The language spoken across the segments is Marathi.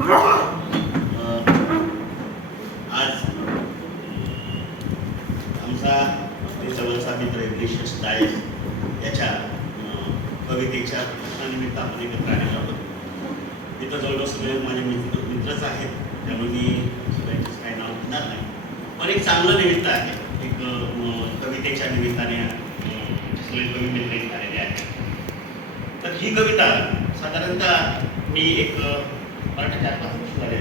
आज आमचा जवळचा मित्र इग्निशियस डायस याच्या कवितेच्या निमित्त आपण एकत्र आलेलो आहोत. इथं जवळजवळ सगळे माझे मित्रच आहेत, त्यामुळे मी सगळ्यांचंच काही नाव घेणार नाही, पण एक चांगलं निमित्त आहे. एक कवितेच्या निमित्ताने सगळे कवी मित्र इथे आलेले आहेत. तर ही कविता साधारणतः मी एक 4-5 वर्ष झाले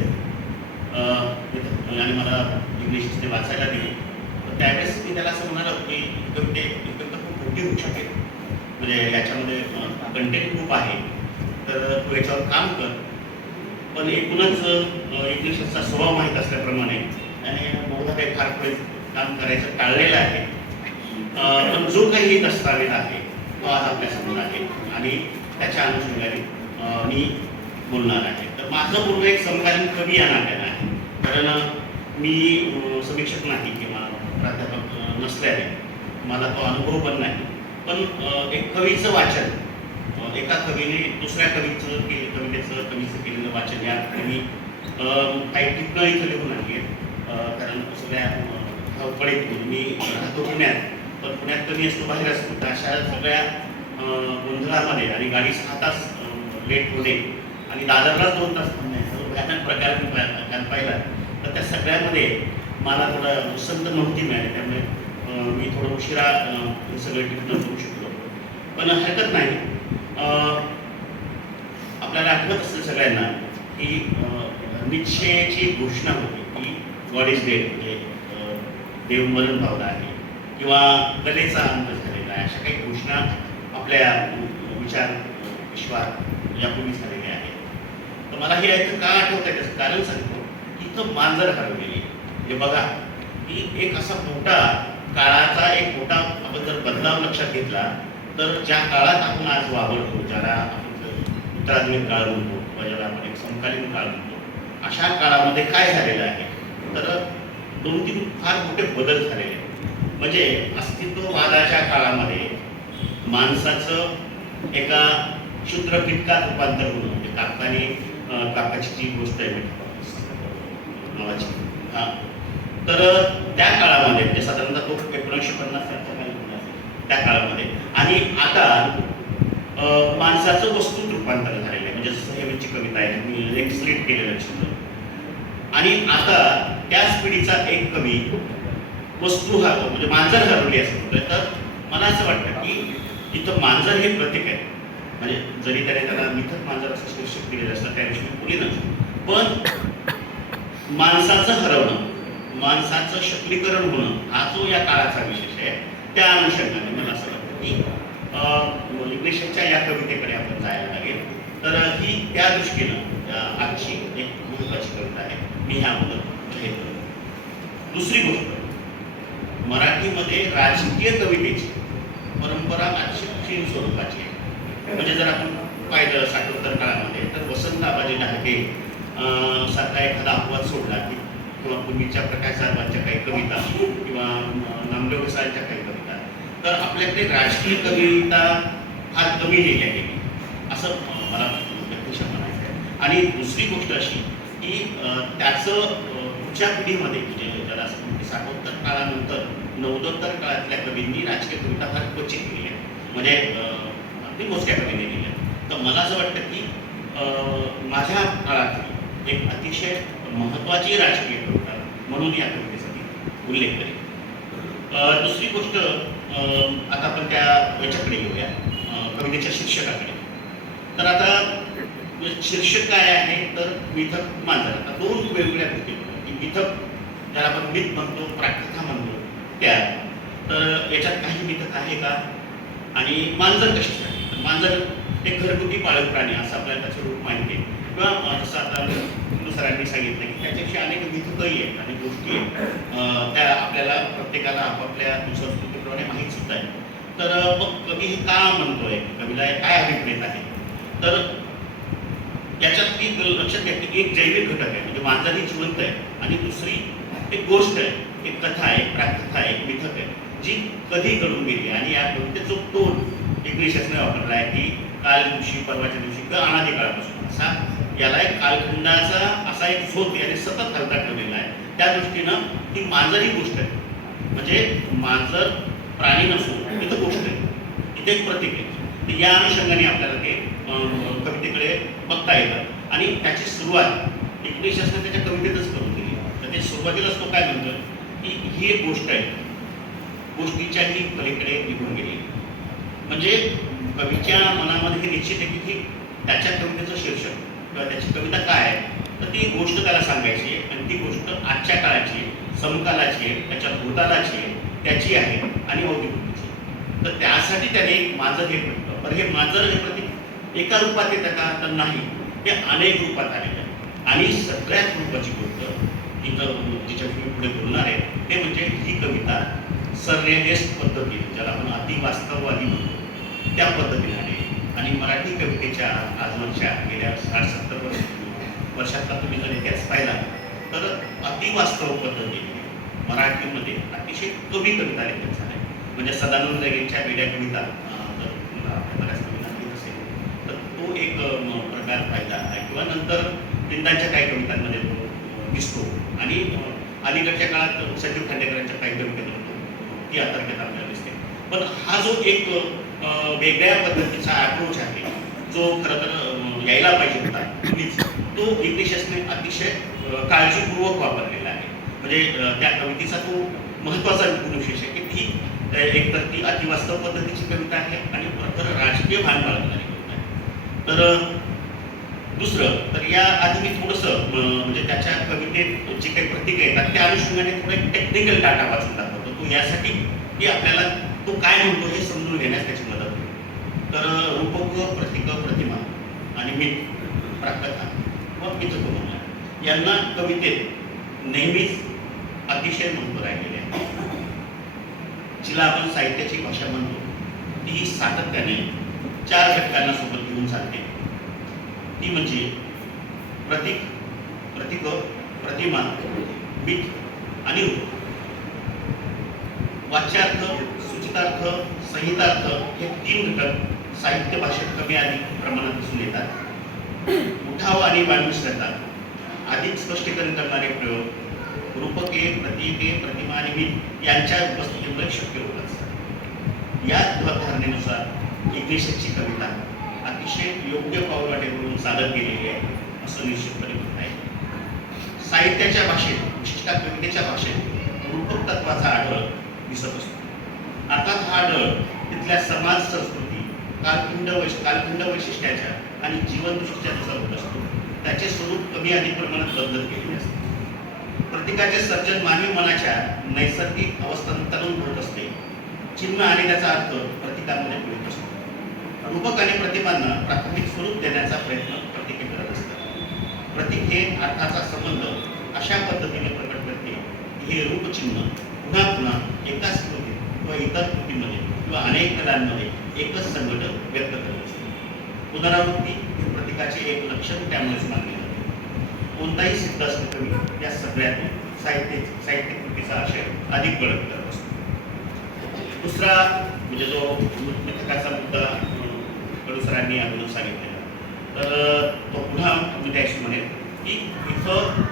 आणि मला इंग्लिशने वाचायला दिली. तर त्यावेळेस मी त्याला असं म्हणालो की कविता खूप मोठी होऊ शकेल, म्हणजे याच्यामध्ये कंटेंट खूप आहे, तर तू याच्यावर काम कर. पण एकूणच इंग्लिशचा स्वभाव माहीत असल्याप्रमाणे आणि बहुधा काही फार पुढे काम करायचं टाळलेलं आहे. पण जो काही दस्तावेज आहे तो आज आपल्यासमोर आहे आणि त्याच्या अनुषंगाने मी बोलणार आहे. तर माझं पूर्ण एक समकालीन कवी या नात्यानं आहे, कारण मी समीक्षक नाही किंवा प्राध्यापक नसल्याने मला तो अनुभव पण नाही. पण एक कवीचं वाचन, एका कवीने दुसऱ्या कवीचं कवीचं केलेलं वाचन याकडे मी काही टिपणं इथं लिहून आणली आहे. कारण सगळ्या धावपळीतून मी राहतो पुण्यात, पण पुण्यात कमी असतो बाहेर असतो, तर अशा सगळ्या गोंधळामध्ये आणि गाडी 6 तास लेट होणे आणि दादरला 2 तास थांबणे भयानक प्रकार पाहिला. तर त्या सगळ्यामध्ये मला थोडं संत माहिती मिळाली, त्यामुळे मी थोडं उशिरा सगळं टिपणं करू शकलो. पण हरकत नाही. आपल्याला आठवत असेल सगळ्यांना की निश्चयाची घोषणा होती की गॉड इज डेड, म्हणजे देव मरण पावला आहे किंवा कलेचा अंत झालेला आहे, अशा काही घोषणा आपल्या विचार विश्वात यापूर्वी झालेल्या आहेत. तर मला हे ऐकून का आठवत आहे त्याचं कारण सांगतो. इथं मांजर हरवलेली. हे बघा की एक असा मोठा काळाचा एक मोठा आपण जर बदलाव लक्षात घेतला, तर ज्या काळात आपण आज वावरतो, ज्याला आपण उत्तराधुनिक काळ म्हणतो किंवा ज्याला आपण एक समकालीन काळ म्हणतो, अशा काळामध्ये काय झालेलं आहे, तर 2-3 फार मोठे बदल झालेले आहेत. म्हणजे अस्तित्ववादाच्या काळामध्ये माणसाचं एका क्षुद्र कीटकात रूपांतर होणं, म्हणजे काकाची जी गोष्ट आहे नावाची, तर त्या काळामध्ये म्हणजे साधारणतः तो 1950 त्या काळामध्ये, आणि आता माणसाचं वस्तूत रूपांतर झालेलं आहे. म्हणजे जसं हेची कविता आहे, मी एक स्लिट केलेलं चिन्ह, आणि आता त्याच पिढीचा एक कवी वस्तू हरवली, म्हणजे मांजर हरवली असं म्हणतोय. तर मला असं वाटतं की इथं मांजर हे प्रतीक आहे. म्हणजे जरी त्याला मिथक मांजर असं शीर्षक दिलेलं असतं त्या दिवशी पुढे नसतं, पण माणसाचं हरवणं, माणसाचं शकलीकरण होणं हा जो या काळाचा विशेष आहे. त्या अनुषंगाने मला असं वाटतं की इंग्लिशच्या या कवितेकडे आपण जायला लागेल. तर ही त्या दृष्टीनं आजची एक महत्त्वाची कविता आहे. मी ह्याबद्दल जाहीर करतो. दुसरी गोष्ट, मराठीमध्ये राजकीय कवितेची परंपरा अतिशय क्षीण स्वरूपाची आहे. म्हणजे जर आपण पाहिलं 60-70 काळामध्ये, तर वसंत आबाजी डहाके सारखा एखादा अपवाद सोडला की, किंवा पूर्वीच्या प्रकाश साहेबांच्या काही कविता किंवा नामदेव साहेबांच्या काही कविता, तर आपल्याकडे राजकीय कविता फार कमी लिहिल्या गेली असं मला व्यक्तिशः म्हणायचं आहे. आणि दुसरी गोष्ट अशी की त्याचं पुढच्या पिढीमध्ये, म्हणजे ज्याला असं म्हणते 60-70 काळानंतर 90-उत्तर काळातल्या कवींनी राजकीय कविता फार क्वचित लिहिल्या, म्हणजे अगदी मोजक्या कवींनी लिहिल्या. तर मला असं वाटतं की माझ्या काळातली एक अतिशय महत्त्वाची राजकीय कविता म्हणून या कवितेसाठी उल्लेख करेल. दुसरी गोष्ट, आता आपण त्या याच्याकडे येऊया, कवितेच्या शीर्षकाकडे. तर आता शीर्षक काय आहे, तर मिथक मांजर. आता 2 वेगवेगळ्या गोष्टी, मिथक ज्याला आपण मिथ म्हणतो, प्राकृता म्हणतो त्या, तर याच्यात काही मिथक आहे का, आणि मांजर कशासाठी. तर मांजर एक घरगुती पाळीव प्राणी असं आपल्याला त्याचं रूप माहिती आहे, किंवा जसं आता हिंदू सरांनी सांगितलं की त्याच्याशी अनेक मिथकही आहेत, अनेक गोष्टी आहेत, त्या आपल्याला प्रत्येकाला आपापल्या संस्कृतीप्रमाणे माहीत सुद्धा आहे. तर मग कवी हे का म्हणतोय, कवीला काय अभिप्रेत आहे, तर याच्यात लक्षात घ्या की एक जैविक घटक आहे, म्हणजे मांजर ही जिवंत आहे, आणि दुसरी एक गोष्ट आहे, एक कथा आहे, एक प्राकथा आहे, एक मिथक आहे, जी कधी घडून गेली. आणि या कवितेचा टोन इंग्लिशने वापरला आहे की काल दिवशी, परवाच्या दिवशी किंवा अनादी काळापासून, असा याला एक कालखंडाचा असा एक झोत याने सतत हलता ठेवलेला आहे. त्या दृष्टीनं ती मांजर ही गोष्ट आहे, म्हणजे मांजर प्राणी नसून इथं गोष्ट आहे, इथे एक प्रतीक आहे. तर या अनुषंगाने आपल्याला ते कवितेकडे बघता येतं. आणि त्याची सुरुवात 1900 त्याच्या कवितेतच करून दिली. तर ते सुरुवातीलाच तो काय म्हणतो की ही एक गोष्ट आहे, गोष्टीच्याही पलीकडे निघून गेली. म्हणजे कवीच्या मनामध्ये हे निश्चित आहे की त्याच्या कवितेचं शीर्षक किंवा त्याची कविता काय आहे, तर ती गोष्ट त्याला सांगायची आहे. आणि ती गोष्ट आजच्या काळाची, समकालाची आहे, त्याच्या भूतालाची आहे, त्याची आहे आणि अवतीभोवतीची. तर त्यासाठी त्याने एक मांजर हे म्हटलं. पण हे मांजर हे प्रतीक एका रूपात येतं का, तर नाही, ते अनेक रूपात आलेलं आहे. आणि सगळ्यात रूपाची गोष्ट तिथं तिच्या पुढे बोलणार आहे ते म्हणजे ही कविता सररेस्ट पद्धतीने, ज्याला आपण अतिवास्तववादी म्हणतो, त्या पद्धतीने आहे. आणि मराठी कवितेच्या आजवरच्या गेल्या 60-70 वर्षातला तुम्ही जर इतिहास पाहिला तर अतिवास्तव पद्धतीने मराठीमध्ये अतिशय कमी कविता लेखन झाल्या. म्हणजे सदानंद रेगेंच्या वेड्या कविता जर बऱ्याच कविता लिहित असेल तर तो एक प्रकार पाहिला आहे. किंवा नंतर बिंदांच्या काही कवितांमध्ये तो दिसतो. आणि अलीकडच्या काळात सचिव खांडेकरांच्या काही कवितेत ती अतर्कता आपल्याला दिसते. पण हा जो एक वेगळ्या पद्धतीचा अप्रोच आहे, जो खरं तर यायला पाहिजे होता पूर्वीच, तो इंग्लिशने अतिशय काळजीपूर्वक वापरलेला आहे. म्हणजे त्या कवितेचा तो महत्त्वाचा गुणविशेष आहे की ती एकतर ती अतिवास्तव पद्धतीची कविता आहे आणि प्रखर राजकीय भान बाळगणारी कविता आहे. तर दुसरं तर या आधी मी थोडंसं म्हणजे त्याच्या कवितेत जे काही प्रतीक येतात त्या अनुषंगाने थोडं एक टेक्निकल डाटा वाचून दाखवतो तो, यासाठी की आपल्याला तो काय म्हणतो हे समजून घेण्यास त्याची मदत होईल. तर रूपक, प्रतीक, प्रतिमा आणि मिथ, प्राकथा व मिथकोपमा यांना कवितेत नेहमीच अतिशय महत्त्व राहिलेले आहे. जिला आपण साहित्याची भाषा म्हणतो ती सातत्याने 4 घटकांना सोबत घेऊन चालते. ती म्हणजे प्रतीक, प्रतीक, प्रतिमा, मिथ आणि रूप. वाच्यार्थ, सूचितार्थ, संहितार्थ हे 3 घटक साहित्य भाषेत कमी अधिक प्रमाणात दिसून येतात. उठाव आणि वाणमिश्रता, अधिक स्पष्टीकरण करणारे प्रयोग, रूपके, प्रतीके, प्रतिमा आणि मिथ यांच्या उपस्थितीमुळे शक्य होत असतात. या धारणेनुसार इंग्लिशची कविता अतिशय योग्य पावलाटेवरून सादर केलेली आहे असं निश्चितपणे म्हणता येईल. साहित्याच्या भाषेत, विशिष्ट कवितेच्या भाषेत रूपक तत्वाचा आढळ दिसत असतो. अर्थात हा आढळ तिथल्या समाज, संस्कृती, कालखंड वैशिष्ट्याच्या आणि जीवनदृष्टीच्या नुसार होत असतो. त्याचे स्वरूप कमी अधिक प्रमाणात बदलत गेलेले असते. प्रतीकाचे सर्जन मानवी मनाच्या नैसर्गिक अवस्थांतरून होत असते. चिन्ह आणि त्याचा अर्थ प्रतीकामध्ये मिळत असतो. रूपक आणि प्रतिमांना प्राथमिक स्वरूप देण्याचा प्रयत्न प्रतीके करत असतात. प्रतीक हे अर्थाचा संबंध अशा पद्धतीने प्रकट करते की हे रूपचिन्ह पुन्हा पुन्हा एकाच कृतीत किंवा इतर कृतीमध्ये किंवा अनेक कलांमध्ये एकच संघटन व्यक्त करत असते. पुनरावृत्ती हे प्रतीकाचे एक लक्षण त्यामुळेच मानले जाते. कोणताही सिद्धास्त कवी या सगळ्यातून साहित्य कृतीचा आशय अधिक बळकट करत असतो. दुसरा म्हणजे जो मिथकाचा मुद्दा कडूसरांनी अगोदर सांगितलेला, तर तो पुन्हा मी त्याशी म्हणेन की इथं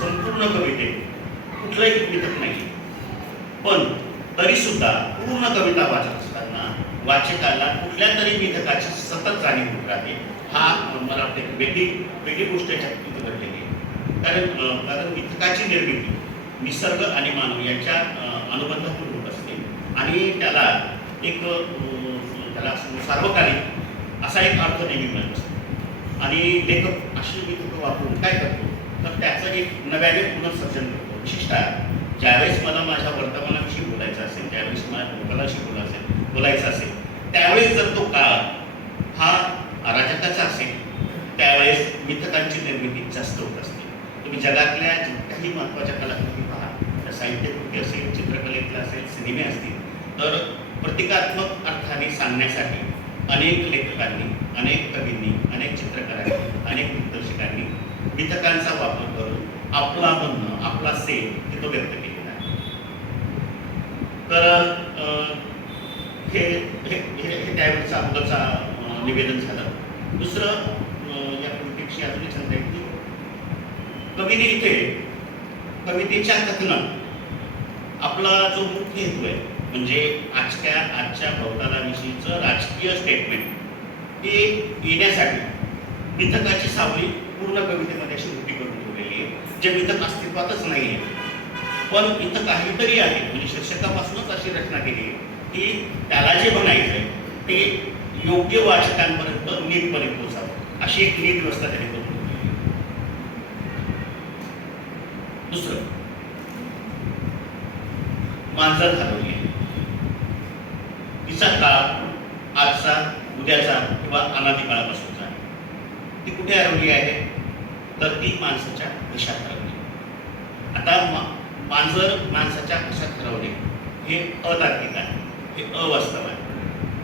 संपूर्ण कवितेत कुठलंही मिथक नाही, पण तरीसुद्धा पूर्ण कविता वाचत असताना वाचकाला कुठल्या तरी मिथकाची सतत जाणीव होत राहते. हा मला वाटतं वेगळी गोष्ट याच्यात तिथं घडलेली आहे. कारण मिथकाची निर्मिती निसर्ग आणि मानव यांच्या अनुबंधातून होत असते आणि त्याला एक सार्वकालिक असा एक अर्थ नेहमी मिळत असतो. आणि लेखक अशी मिथकं वापरून काय करतो, तर त्याचं एक नव्याने पुनर्सर्जन करतो. विशिष्टतः ज्यावेळेस मला माझ्या वर्तमानाविषयी बोलायचं असेल, ज्यावेळेस माझ्या भूतकाळाशी बोलायचं असेल, त्यावेळेस जर तो काळ हा अराजकाचा असेल, त्यावेळेस मिथकांची निर्मिती जास्त होत असते. तुम्ही जगातल्या जितक्याही महत्त्वाच्या कलाकृती पहा, त्या साहित्यकृती असेल, चित्रकलेतल्या असेल, सिनेमे असतील, तर प्रतिकात्मक अर्थाने सांगण्यासाठी अनेक लेखकांनी, अनेक कवींनी, अनेक चित्रकारांनी, अनेक दिग्दर्शकांनी मिथकांचा वापर करून आपला म्हणणं, आपला सेल हे तो व्यक्त केलेला आहे. तर हे त्यावेळेचा अगोदरचा निवेदन झालं. दुसरं या कृतीच्या कवितेची अजून एक छंद आहे की कवीने इथे कवितेच्या कथनात आपला जो मुख्य हेतू आहे म्हणजे आजच्या भवतालाविषयीचं राजकीय स्टेटमेंट हे येण्यासाठी मिथकाची सावली पूर्ण कवितेमध्ये अशी मोठी करून ठेवलेली आहे, जे मिथक अस्तित्वातच नाही आहे. पण इथं काहीतरी आहे, म्हणजे शीर्षकापासूनच अशी रचना केली आहे की त्याला जे बनायचं आहे ते योग्य वाचकांपर्यंत नीटपणे पोहोचावं, अशी एक नीट व्यवस्था त्यांनी करून ठेवलेली आहे. दुसरं, मांजर हरवली आहे. तिचा काळ आजचा, उद्याचा किंवा अनादी काळापासूनचा आहे. ती कुठे हरवली आहे? तर ती माणसाच्या घशात हरवली. आता मांजर माणसाच्या घशात हरवणे हे अतार्किक आहे, हे अवास्तव आहे.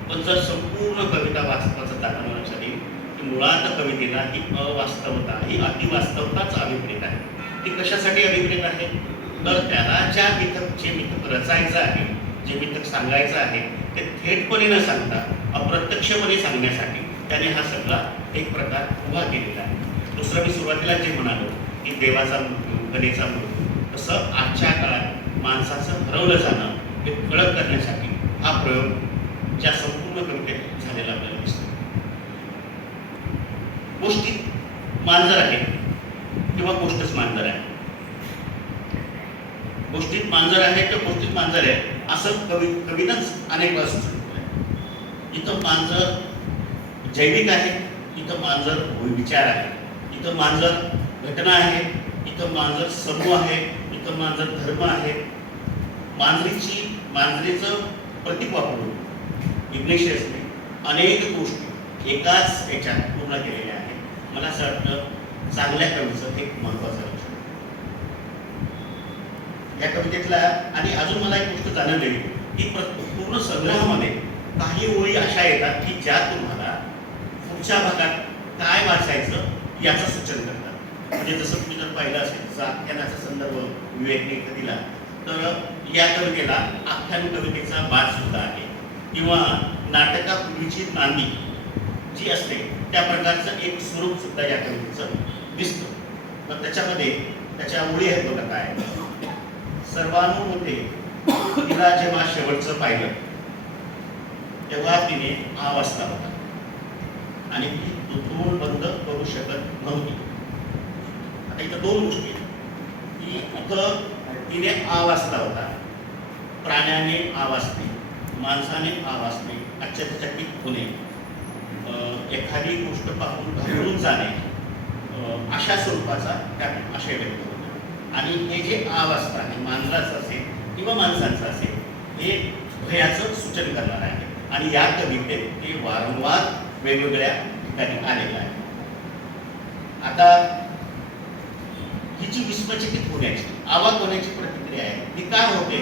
पण जर संपूर्ण कविता वाचताचा दाखवणं लक्षात येईल की मुळात कवितेला ही अवास्तवता, ही अतिवास्तवताच अभिप्रेत आहे. ती कशासाठी अभिप्रेत आहे? तर त्याला जे मिथक रचायचं आहे, जे मिथक सांगायचं आहे ते थेटपणे न सांगता अप्रत्यक्षपणे सांगण्यासाठी त्याने हा सगळा एक प्रकार उभा केलेला आहे. दुसरं, मी सुरुवातीला जे म्हणालो की देवाचा मृत्यू, गणेचा मृत्यू, तसं आजच्या काळात माणसाचं हरवलं जाणं हे ठळक करण्यासाठी हा प्रयोग ज्या संपूर्ण कवितेत झालेला आपल्याला दिसतो. गोष्टीत मांजर आहे किंवा गोष्टच मांजर आहे, गोष्टीत मांजर आहे तर गोष्टीत मांजर आहे असं कवीनंच अनेक वेळा सुचवलं आहे. इथं मांजर जैविक आहे, इथं मांजर विचार आहे, इथं मांजर घटना आहे, इथं मांजर समूह आहे, इथं मांजर धर्म आहे. मांजरीचं प्रतीक वापरून इग्नेशियसने अनेक गोष्टी एकाच याच्यात पूर्ण केलेल्या आहेत. मला असं वाटतं चांगल्या कवीचं एक महत्वाचं लक्ष या कवितेतला. आणि अजून मला एक गोष्ट जाणवली की पूर्ण संग्रहामध्ये काही ओळी अशा येतात की ज्या तुम्हाला पुढच्या भागात काय वाचायचं याचं सूचन करतात. म्हणजे जसं तुम्ही जर पाहिलं असेल आख्यानाचा संदर्भ विवेकने दिला तर या कवितेला आख्यान कवितेचा बाज सुद्धा आहे, किंवा नाटकापूर्वीची नांदी जी असते त्या प्रकारचं एक स्वरूप सुद्धा या कवितेचं दिसतं. तर त्याच्यामध्ये त्याच्या ओळी आहेत बघा काय, सर्वानुमते तिला जेव्हा शेवटचं पाहिलं तेव्हा तिने आ वाजला होता आणि ती तोंड बंद करू शकत नव्हती. आता इथं दोन गोष्टी की इथं तिने आ वाजला होता, प्राण्याने आ वाजणे, माणसाने आ वाजणे, आश्चर्यचकित होणे, एखादी गोष्ट पाहून घाबरून जाणे, अशा स्वरूपाचा त्यात आशय व्यक्त होतो. आणि हे जे आवाज आहे मांजराचं असेल किंवा माणसांचं असेल हे भयाचं सूचन करणार आहे. आणि या कवितेत ते वारंवार वेगवेगळ्या ठिकाणी आलेलं आहे. आता ही जी विस्मयचकित होण्याची, आवाज होण्याची प्रतिक्रिया आहे ती काय होते?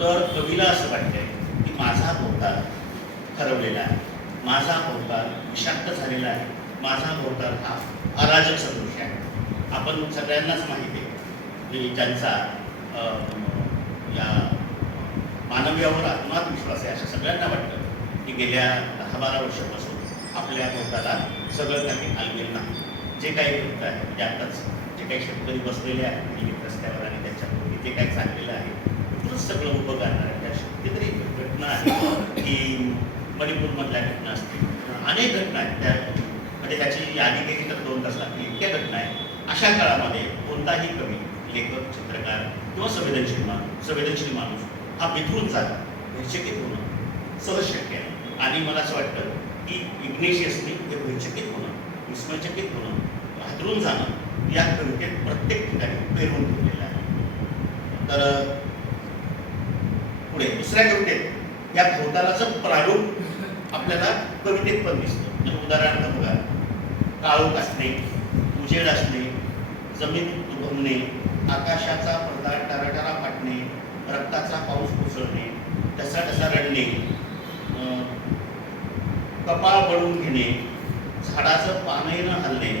तर कवीला असं वाटतंय की माझा भोवताल हरवलेला आहे, माझा भोवताल विषाक्त झालेला आहे, माझा भोवताल हा अराजक सदृश आहे. आपण सगळ्यांनाच माहिती आहे की ज्यांचा या मानवीयावर आत्मविश्वास आहे अशा सगळ्यांना वाटतं की गेल्या 10-12 वर्षापासून आपल्या भोवताला सगळं काही आलबेल नाही. जे काही घडतं आहे म्हणजे आताच जे काही शेतकरी बसलेले आहेत नियमित रस्त्यावर आणि त्याच्यापूर्वी जे काही चाललेलं आहे तिथूनच सगळं उभं करणार आहे. त्या कितीतरी घटना आहे की मणिपूरमधल्या घटना असतील, अनेक घटना आहेत त्या, म्हणजे त्याची यादी केली तर 2 तास लागतील, इतक्या घटना आहेत. अशा काळामध्ये कोणताही कवी, लेखक, चित्रकार किंवा संवेदनशील माणूस हा बिथरून जाणं, भयचकित होणं सहज शक्य आहे. आणि मला असं वाटतं की इग्नेशियसने हे भयचकित होणं, विस्मयचकित होणं, हादरून जाणं या कवितेत प्रत्येक ठिकाणी पेरून ठेवलेलं आहे. तर पुढे दुसऱ्या कवितेत या भोवतालाचं प्रारूप आपल्याला कवितेत पण दिसतं. तर उदाहरणार्थ बघा, काळोख असणे, उजेड असणे, जमीन दुभंगणे, आकाशाचा पडदा टराटरा फाटणे, रक्ताचा पाऊस कोसळणे, ठसा ठसा रडणे, कपाळ बळून घेणे, झाडाचं पानही न हलणे,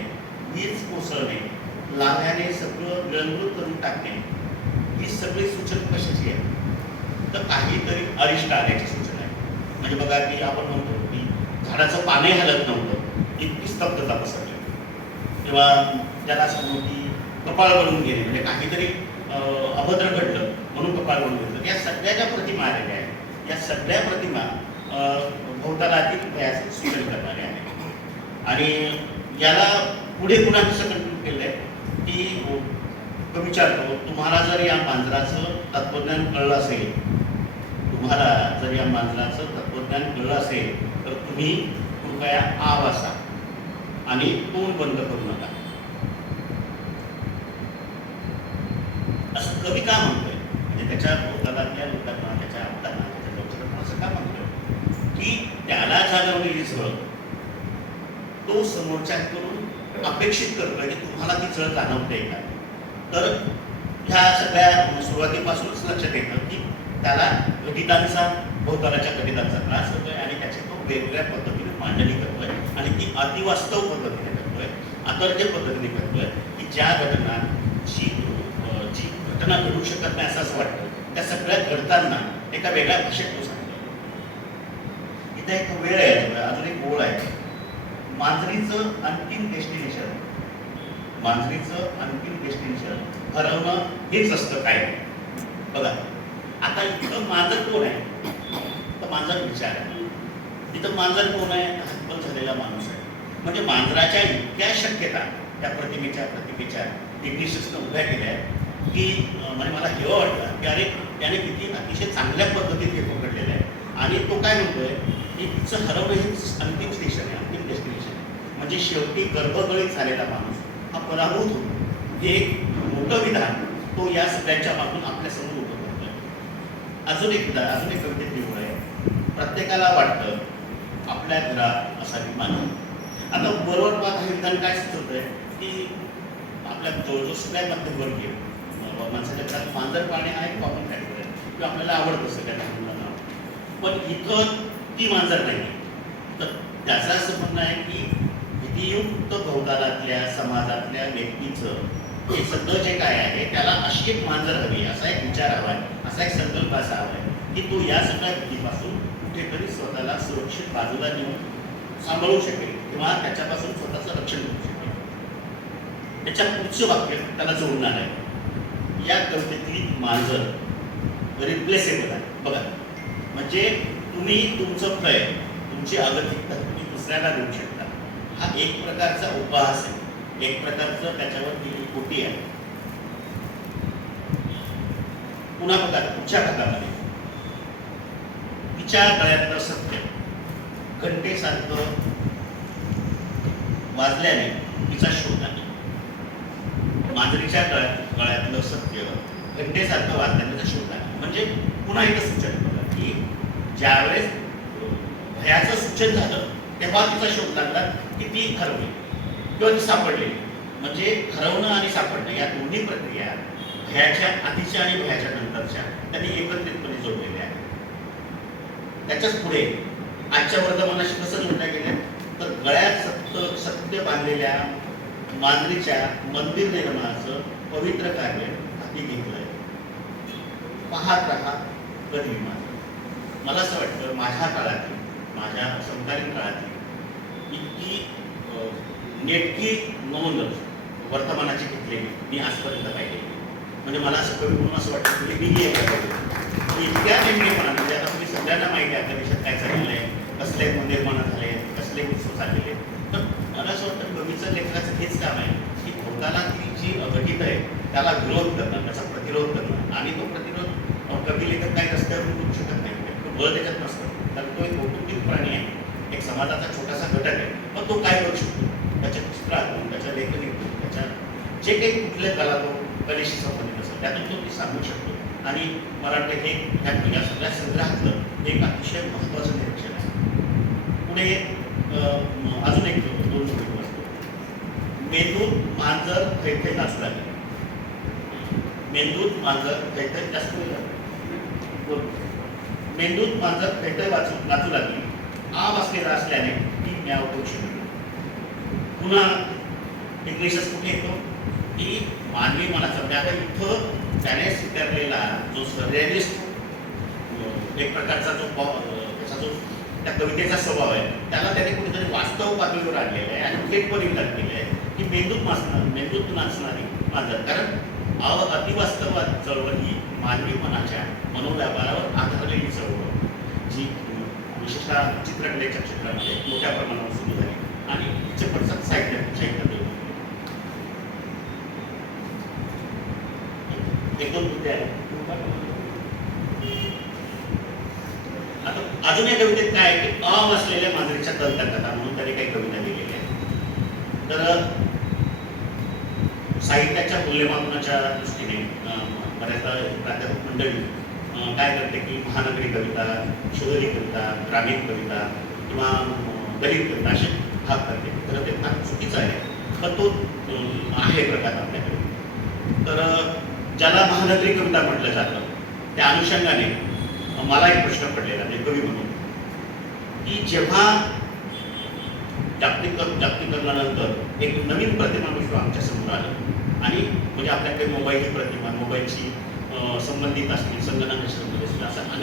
वीज कोसळणे, लाव्याने सगळं विळंबूत करून टाकणे, ही सगळी सूचना कशाची आहे? तर काहीतरी अरिष्ट आल्याची सूचना आहे. म्हणजे बघा की आपण म्हणतो की झाडाचं पानही हलत नव्हतं, इतकी स्तब्धता पसरली. किंवा ज्याला असं की कपाळ बनवून घेणे, म्हणजे काहीतरी अभद्र घडलं म्हणून कपाळ बनवून घेतलं, या सगळ्या ज्या प्रतिमा आलेल्या आहेत, या सगळ्या प्रतिमा भोवतालातील भयाचं सूचन करणारे आहे. आणि याला पुढे पुन्हा कसं कंटिन्यू केलं आहे की तो विचारतो, तुम्हाला जर या मांजराचं तत्वज्ञान कळलं असेल, तुम्हाला जर या मांजराचं तत्वज्ञान कळलं असेल तर तुम्ही कृपया आ वाचा आणि तोंड बंद करू नका. असं कवी का म्हणतोय, म्हणजे त्याच्या पोताला लोकांना, त्याच्या आपल्याला, त्याच्या लोकांना असं का म्हणतोय की त्याला जाणवलेली झळ तो समोरच्याकडून अपेक्षित करतोय की तुम्हाला ती झळ जाणवते का. तर ह्या सगळ्या सुरुवातीपासूनच लक्षात येतं की त्याला घटितांचा, भोवतालाच्या घटितांचा त्रास होतोय आणि त्याची तो वेगवेगळ्या पद्धतीने मांडणी करतोय आणि ती अतिवास्तव पद्धतीने करतोय, अतर्क्य पद्धतीने करतोय की ज्या घटना जी घटना घडू शकत नाही असं वाटतं, त्या सगळ्या घडताना एका वेगळ्या भाषेत तो सांगतो. इथे एक वेळ आहे, अजून एक ओळ आहे, मांजरीचं अंतिम डेस्टिनेशन, मांजरीचं अंतिम डेस्टिनेशन ठरवणं हेच असतं काय. बघा आता इथं मांजर कोण आहे, तर मांजर विचार आहे. तिथं मांजर कोण आहे, हतबल झालेला माणूस आहे. म्हणजे मांजराच्या इतक्या शक्यता त्या प्रतिमेच्या टेक्निशियन्सनं उभ्या केल्या आहेत की म्हणजे मला हे वाटलं की अरे त्याने किती अतिशय चांगल्या पद्धतीने हे पकडलेलं आहे. आणि तो काय म्हणतोय की तिचं हरवणं हे अंतिम स्टेशन आहे, अंतिम डेस्टिनेशन आहे. म्हणजे शेवटी गर्भगळीत झालेला माणूस हा पराभूत होतो. हे एक मोठं विधान तो या सगळ्यांच्या मागून आपल्यासमोर उभं करतोय. अजून एक कवितेतली ओळ आहे, प्रत्येकाला वाटतं आपल्या घरात असावी मांजर. आता बरोबर पाहत हे विधान काय सुचवतंय की आपल्या जो सगळ्या मध्यमवर्गीय माणसाच्या घरात मांजर पाळणे हा एक कॉमन फॅक्टर आहे किंवा आपल्याला आवडतं सगळ्या मुलांना. पण इथं ती मांजर नाही. तर त्याचं असं म्हणणं आहे की भीतियुक्त भोवतालातल्या समाजातल्या व्यक्तीचं हे सगळं जे काय आहे त्याला अशी एक मांजर हवी, असा एक विचार हवा आहे, असा एक संकल्प असा हवा आहे की तो या सगळ्या भीतीपासून कुठेतरी स्वतःला सुरक्षित बाजूला नेऊन सांभाळू शकेल किंवा त्याच्यापासून स्वतःचं रक्षण करू शकेल. त्याच्या पुढचं वाक्य त्याला जोडणार आहे. या कवितेतली मांजर रिप्लेसेबल आहे. बघा म्हणजे तुम्ही तुमचं भय, तुमची अगतिकता तुम्ही दुसऱ्याला देऊ शकता. हा एक प्रकारचा उपहास आहे, एक प्रकारचं त्याच्यावर केलेली कोटी आहे. पुन्हा बघा पुढच्या भागामध्ये तिच्या गळ्यातलं सत्य घंटेसारखं वाजल्याने तिचा शोध आला. मांजरीच्या गळ्यातलं सत्य घंटेसारखं वाजल्याने तिचा शोध आला. म्हणजे पुन्हा एकच सूचन बघा की ज्यावेळेस भयाचं सूचन झालं तेव्हा तिचा शोध लागला की ती हरवली किंवा ती सापडली. म्हणजे हरवणं आणि सापडणं या दोन्ही प्रक्रिया भयाच्या आधीच्या आणि भयाच्या नंतरच्या त्यांनी एकत्रितपणे जोडलेल्या आहेत. त्याच्याच पुढे आजच्या वर्तमानाशी कसं जोडल्या गेल्या, तर गळ्यात सत्य बांधलेल्या मांजरीच्या मंदिर निर्माणाचं पवित्र कार्य हाती घेतलंय. पाहत राहा कधी मांजर. मला असं वाटतं माझ्या काळातील, माझ्या समकालीन काळातील इतकी नेटकी नोंद वर्तमानाची घेतलेली मी आजपर्यंत पाहिली. म्हणजे मला असं कवी म्हणून असं वाटतं की मी एका कवी इतक्या नेमकेपणा, म्हणजे आता तुम्ही सगळ्यांना माहिती आहे आपल्या देशात काय चाललेलं आहे, कसले निर्माण झाले, कसले उत्सव चाललेले. तर मला असं वाटतं कवीचं, लेखकाचं हेच काम आहे की भोवतालातली जी अघटित आहे त्याला विरोध करणं, त्याचा प्रतिरोध करणं. आणि तो प्रतिरोध कवी लेखक काही रस्त्यावरून करू शकत नाही, बळ त्याच्यात नसतं. कारण तो एक कौटुंबिक प्राणी आहे, एक समाजाचा छोटासा घटक आहे. पण तो काय करू शकतो, त्याच्या चित्रातून, त्याच्या लेखणीतून, त्याच्या जे काही कुठल्या कला तो कलेशी संबंधित असेल त्यातून तो ती सांगू शकतो. आणि मला वाटतं हे या सगळ्या संग्रहातलं एक अतिशय महत्त्वाचं निरीक्षण आहे. पुढे अजून एक दोन छोटी वस्तू, मेंदूत मांजर थैथै नाचू लागली. मेंदूत मांजर थैथै जास्त मेंदूत मांजर थैथै नाचू लागली. आ बसलेला असल्याने ती म्याव करू शकली. पुन्हा टेक्निशियस कुठे येतो की मानवी मनाचा, म्हणजे आता इथं त्याने स्वीकारलेला जो सरेलिस्ट एक प्रकारचा जो त्याचा जो त्या कवितेचा स्वभाव आहे त्याला त्याने कुठेतरी वास्तव पातळीवर आणलेला आहे आणि थेट परिणाम केले आहे की मेंदूत नाचणारी मांजर. कारण अतिवास्तववाद चळवळ ही मानवी मनाच्या मनोव्यापारावर आधारलेली चळवळ, जी विशेषतः चित्रकलेच्या क्षेत्रामध्ये मोठ्या प्रमाणावर सुरू झाली आणि तिचे पडसाद साहित्यात एक दोन मुद्दे आहेत. आता अजून या कवितेत काय आहे की असलेल्या मांजरीच्या दंतकथा म्हणून त्यांनी काही कविता लिहिलेल्या आहेत. तर साहित्याच्या मूल्यमापनाच्या दृष्टीने बऱ्याचदा प्राध्यापक मंडळी काय करते की महानगरी कविता, शहरी कविता, ग्रामीण कविता किंवा दलित कविता असे भाग करते. तर ते फार चुकीचं आहे, पण तो आहे प्रकार आपल्याकडे. तर ज्याला महानगरी कविता म्हटलं जातं त्या अनुषंगाने मला एक प्रश्न पडलेला म्हणजे कवी म्हणून की जेव्हा जागतिकीकरणानंतर एक नवीन प्रतिमा विश्व आमच्या समोर आलं आणि म्हणजे आपल्याकडे मोबाईल ही प्रतिमा, मोबाईलची संबंधित असतील, संगणकाशी संबंधित असतील, असं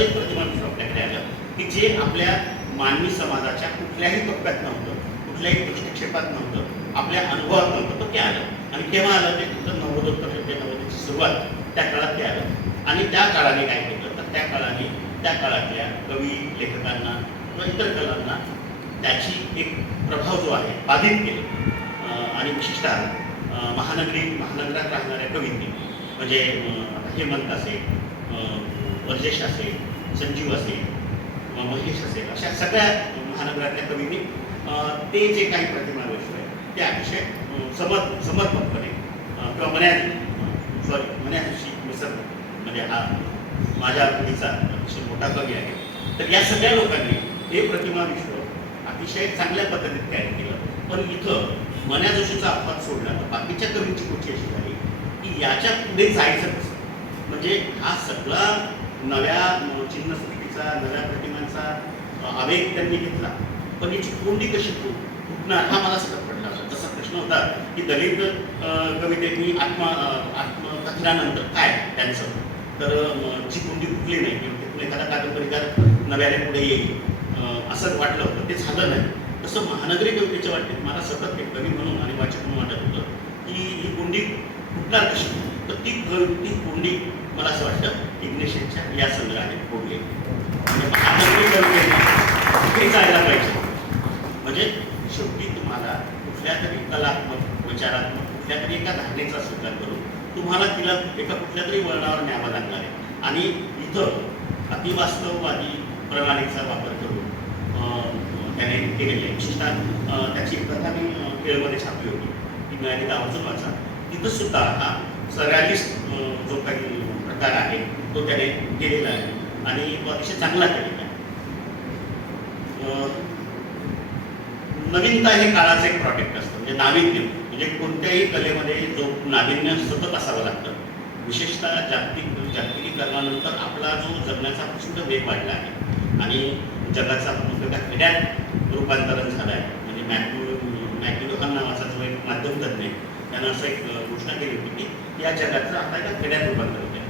एक प्रतिमा विश्व आपल्याकडे आलं की जे आपल्या मानवी समाजाच्या कुठल्याही टप्प्यात नव्हतं, कुठल्याही दृष्टिक्षेपात नव्हतं, आपल्या अनुभवात नव्हतं. तर ते आलं आणि केव्हा आलं ते फक्त नव्वदोत्तरची सुरुवात त्या काळात ते आलं. आणि त्या काळाने काय केलं तर त्या काळातल्या कवी लेखकांना किंवा इतर कलांना त्याची एक प्रभाव जो आहे बाधित केलं. आणि विशेषतः महानगरात राहणाऱ्या कवींनी म्हणजे हेमंत असेल, वर्जेश असेल, संजीव असेल, महेश असेल, अशा सगळ्या महानगरातल्या कवींनी ते जे काही प्रतिमा विश्व आहे ते अतिशय समर्पकपणे किंवा मन्याशी मिसळ म्हणजे हा माझ्या पिढीचा अतिशय मोठा कवी आहे. तर या सगळ्या लोकांनी हे प्रतिमा विश्व अतिशय चांगल्या पद्धतीत तयार केलं. पण इथं मन्या जोशीचा अपवाद सोडला तर बाकीच्या कवींची गोष्ट अशी झाली की याच्या पुढे जायचं कसं. म्हणजे हा सगळा नव्या चिन्हसृष्टीचा, नव्या प्रतिमांचा आवेग त्यांनी घेतला, पण याची कोंडी कशी फुटणार हा मला सतत पडला. जसा प्रश्न होता की दलित कवितेनी आत्मकथनानंतर काय त्यांचं, तर जी कोंडी फुटली नाही किंवा तिथून एखादा कादंबरीकार नव्याने पुढे येईल असं वाटलं होतं, ते झालं नाही. तसं महानगरी कवितेच्या वाटेत मला सतत एक कवी म्हणून आणि वाचक म्हणून वाटत होतं की ही कोंडी फुटणार कशी. तर ती कोंडी मला असं वाटतं इग्नेशियसच्या या संग्रहाने फोडली. म्हणजे महानगरी कवितेने जायला पाहिजे. म्हणजे शेवटी तुम्हाला कुठल्या तरी कलात्मक, विचारात्मक कुठल्या तरी एका धारणेचा स्वीकार करून तुम्हाला तिला एका कुठल्या तरी वळणावर न्यावं लागणार आहे. आणि इथं अतिवास्तववादी प्रणालीचा वापर करून त्याने केलेले आहे. विशेषतः त्याची कथा मी केळमध्ये छापली होती, ती मिळाली आवर्जून वाचा. तिथं सुद्धा हा सगळ्यालीस्ट जो काही प्रकार आहे तो त्याने केलेला आहे आणि तो अतिशय चांगला केलेला आहे. नवीनता हे काळाचं एक प्रॉडक्ट असतं. म्हणजे नाविन्य म्हणजे कोणत्याही कलेमध्ये जो नाविन्य सतत असावं लागतं. विशेषतः जागतिकीकरणानंतर आपला जो जगण्याचा प्रचंड वेग वाढला आहे आणि जगाचा एका खेड्यात रूपांतरण झालं आहे. म्हणजे मॅक्युलोहन नावाचा जो एक माध्यमतज्ञ त्यानं असं एक घोषणा केली होती की या जगाचं आता एका खेड्यात रूपांतर होतं आहे.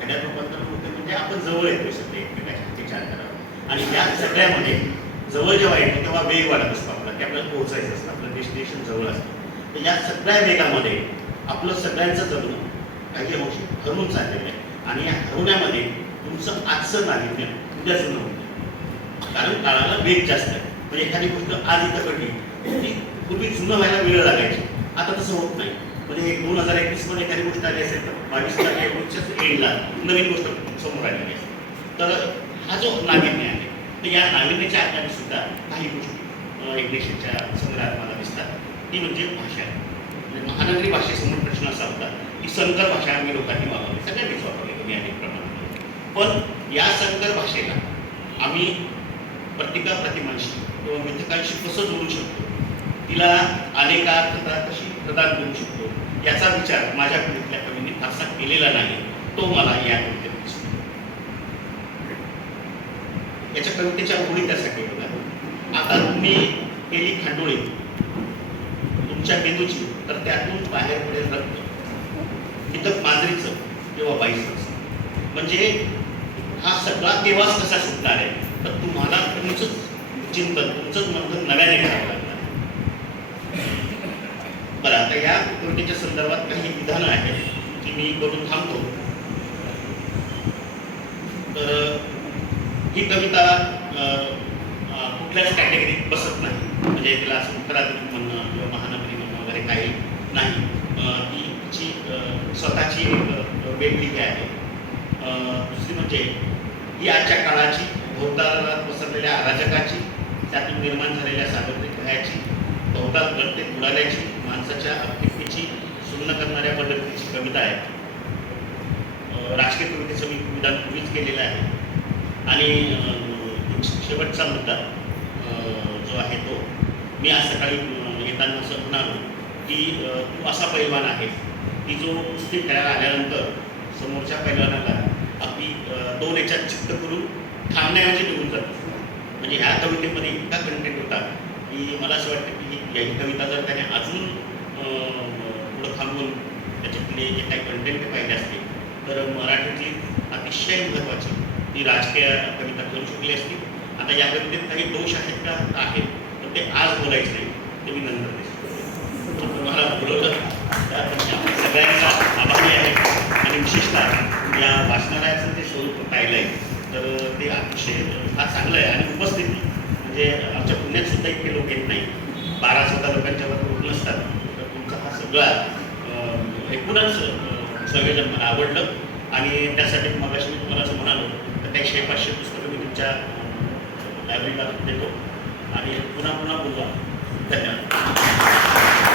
खेड्यात रूपांतर होतं म्हणजे आपण जवळ येतो सगळे एकमेकाच्या विचार करावा. आणि या सगळ्यामध्ये जवळ जेव्हा येतो तेव्हा वेग वाढत असतो आपला, की आपल्याला पोहोचायचं असतं, आपलं डेस्टिनेशन जवळ असतं. तर या सगळ्या वेगामध्ये आपलं सगळ्यांचं जगणं काही अंशी हरवून चाललेलं आहे. आणि या हरवण्यामध्ये तुमचं आजचं नाविन्य उद्या जुनं होतं. कारण काळाला वेग जास्त आहे. म्हणजे एखादी गोष्ट आज इथं घडली ती पूर्वी जुनं व्हायला वेळ लागायची, आता तसं होत नाही. म्हणजे 2021 मध्ये एखादी गोष्ट आली असेल तर 22 एंडला नवीन गोष्ट समोर आलेली आहे. तर हा जो नाविन्य आहे तर या नाविन्याच्या आधारे सुद्धा काही गोष्टी इग्नेशियसच्या संग्रहात मला दिसतात. ती म्हणजे भाषा. म्हणजे महानगरी भाषेसमोर प्रश्न असा होता की संकर भाषा आम्ही लोकांनी वापरली, सगळ्यांनीच वापरली कमी अनेक प्रमाणात. पण या संकर भाषेला आम्ही प्रतिमांशी किंवा मिथकांशी कसं जोडू शकतो, तिला अनेकार्थता कशी प्रदान करू शकतो, याचा विचार माझ्या पिढीतल्या कवींनी फारसा केलेला नाही. तो मला या कवितेत दिसतो. याच्या कवितेच्या ओळी त्यासाठी बघा. आता तुम्ही केली खांडोळी तुमच्या मेंदूची, तर त्यातून बाहेर पडेल रक्त, तिथं मांजरीचं किंवा बाईचं. म्हणजे हा सगळा केव्हाच कसा सुटणार आहे, तर तुम्हाला तुमचंच चिंतन, तुमचंच मंथन नव्याने करावं लागणार. बरं, आता या कवितेच्या संदर्भात काही विधानं आहेत की मी करून थांबतो. तर ही कविता कुठल्याच कॅटेगरीत बसत नाही, म्हणजे तिला असं उत्तराधिक म्हणणं किंवा महानगरी म्हणणं वगैरे काही नाही. ती तिची स्वतःची एक वेगळी हे आहे. दुसरी म्हणजे ही आजच्या काळाची, भोवतालात पसरलेल्या अराजकाची, त्यातून निर्माण झालेल्या सार्वत्रिक भयाची, भोवताल गळतेत उडाल्याची, माणसाच्या अस्तित्वाची सुन्न करणाऱ्या पद्धतीची कविता आहे. राजकीय कवितेचं मी विधान पूर्वीच केलेलं आहे. आणि शेवटचा मुद्दा जो आहे तो, मी आज सकाळी येताना असं म्हणालो की तू असा पैलवान आहे की जो कुस्ती खेळायला आल्यानंतर समोरच्या पैलवानाला आपली दोन याच्यात चित्त करून थांबण्याऐवजी निघून जातो. म्हणजे ह्या कवितेमध्ये इतका कंटेंट होता की मला असं वाटतं की ही कविता जर त्याने अजून पुढं थांबून त्याच्यातले जे काही कंटेंट पाहिजे असते तर मराठीतली अतिशय महत्त्वाची ती राजकीय कविता करू शकली असती. आता या कवितेत काही दोष आहेत का? आहेत, पण ते आज बोलायचे नाही, ते मी नंतर दिसतो. तुम्हाला बोलवलं त्याबद्दल सगळ्यांचा आभारी आहे. आणि विशेषतः या वाचनालयाचं ते स्वरूप पाहिलं आहे तर ते अतिशय फार चांगलं आहे. आणि उपस्थिती म्हणजे आमच्या पुण्यात सुद्धा इतके लोक येत नाही, 12-14 लोकांच्या वर लोक नसतात. तर तुमचा हा सगळा एकूणच संयोजन मला आवडलं. आणि त्यासाठी मगाशी मी तुम्हाला असं म्हणालो तर त्या 100-500 पुस्तकं मी तुमच्या लायब्ररीला देतो आणि पुन्हा बोलवा. धन्यवाद.